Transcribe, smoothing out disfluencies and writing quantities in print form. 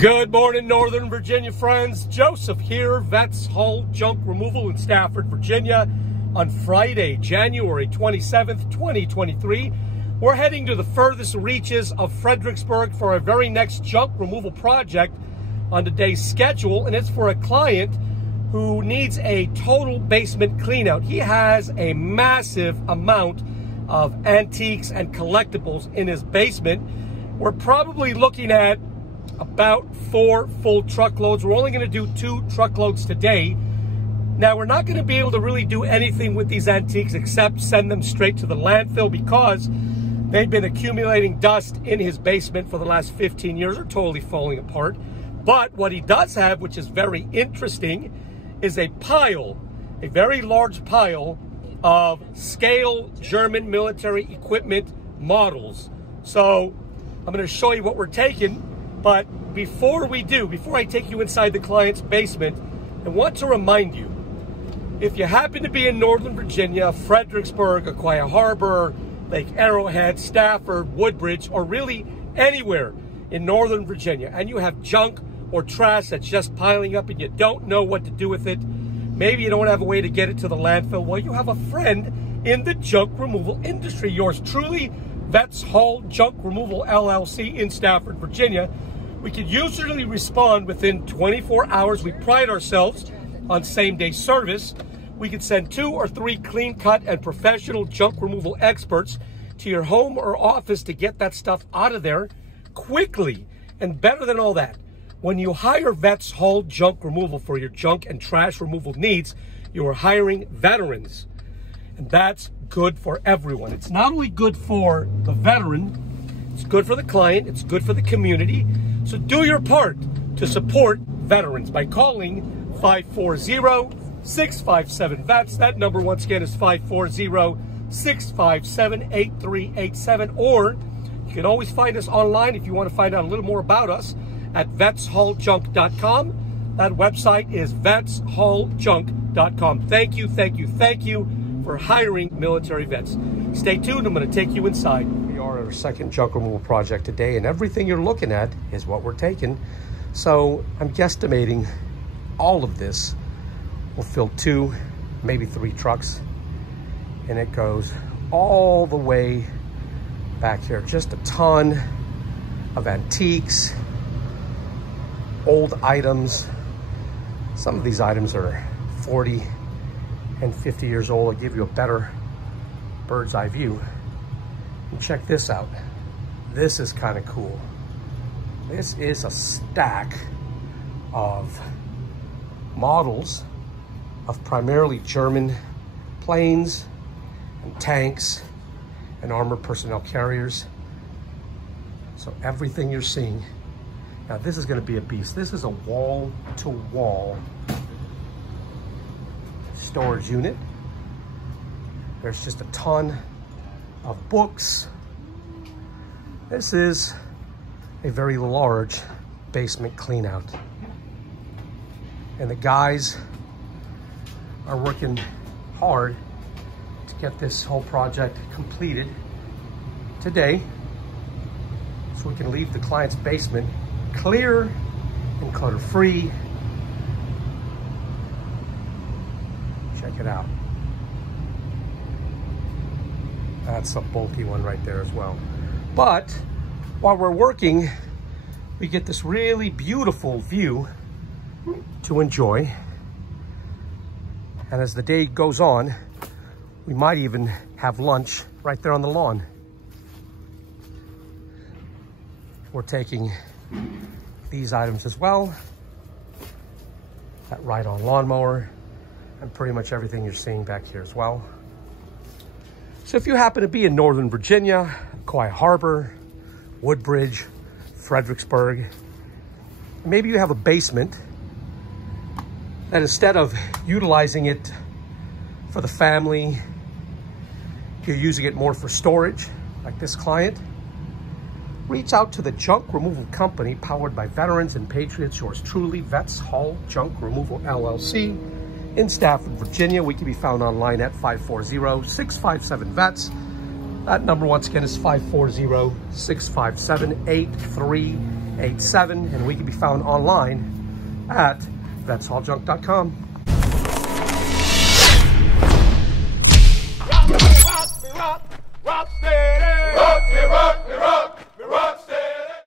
Good morning, Northern Virginia friends. Joseph here, VETS Hull Junk Removal in Stafford, Virginia. On Friday, January 27th, 2023, we're heading to the furthest reaches of Fredericksburg for our very next junk removal project on today's schedule, and it's for a client who needs a total basement clean out. He has a massive amount of antiques and collectibles in his basement. We're probably looking at about 4 full truckloads. We're only going to do 2 truckloads today. Now, we're not going to be able to really do anything with these antiques except send them straight to the landfill because they've been accumulating dust in his basement for the last 15 years. They're totally falling apart. But what he does have, which is very interesting, is a pile, a very large pile of scale German military equipment models. So I'm going to show you what we're taking. But before I take you inside the client's basement, I want to remind you, if you happen to be in Northern Virginia, Fredericksburg, Aquia Harbor, Lake Arrowhead, Stafford, Woodbridge, or really anywhere in Northern Virginia, and you have junk or trash that's just piling up and you don't know what to do with it, maybe you don't have a way to get it to the landfill, well, you have a friend in the junk removal industry. Yours truly, VETS Hull Junk Removal LLC in Stafford, Virginia. We can usually respond within 24 hours. We pride ourselves on same-day service. We can send 2 or 3 clean-cut and professional junk removal experts to your home or office to get that stuff out of there quickly. And better than all that, when you hire VETS Hull Junk Removal for your junk and trash removal needs, you are hiring veterans. And that's good for everyone. It's not only good for the veteran, it's good for the client, it's good for the community. So do your part to support veterans by calling 540-657-VETS. That number once again is 540-657-8387. Or you can always find us online if you want to find out a little more about us at VETSHullJunk.com. That website is VETSHullJunk.com. Thank you for hiring military vets. Stay tuned, I'm going to take you inside. We are at our second junk removal project today, and everything you're looking at is what we're taking. So I'm guesstimating all of this will fill 2, maybe 3 trucks, and it goes all the way back here. Just a ton of antiques, old items. Some of these items are 40 and 50 years old. I'll give you a better bird's eye view. And check this out. This is kind of cool. This is a stack of models of primarily German planes and tanks and armored personnel carriers. So everything you're seeing. Now this is going to be a beast. This is a wall-to-wall storage unit. There's just a ton of books. This is a very large basement clean out. And the guys are working hard to get this whole project completed today so we can leave the client's basement clear and clutter free. Check it out. That's a bulky one right there as well. But while we're working, we get this really beautiful view to enjoy. And as the day goes on, we might even have lunch right there on the lawn. We're taking these items as well. That ride-on lawnmower, and pretty much everything you're seeing back here as well. So if you happen to be in Northern Virginia, Aquia Harbor, Woodbridge, Fredericksburg, maybe you have a basement that instead of utilizing it for the family, you're using it more for storage, like this client, reach out to the Junk Removal Company powered by veterans and patriots. Yours truly, VETS Hull Junk Removal LLC in Stafford, Virginia. We can be found online at 540-657-VETS. That number once again is 540-657-8387. 887, and we can be found online at vetshauljunk.com. Rock me, rock me, rock me.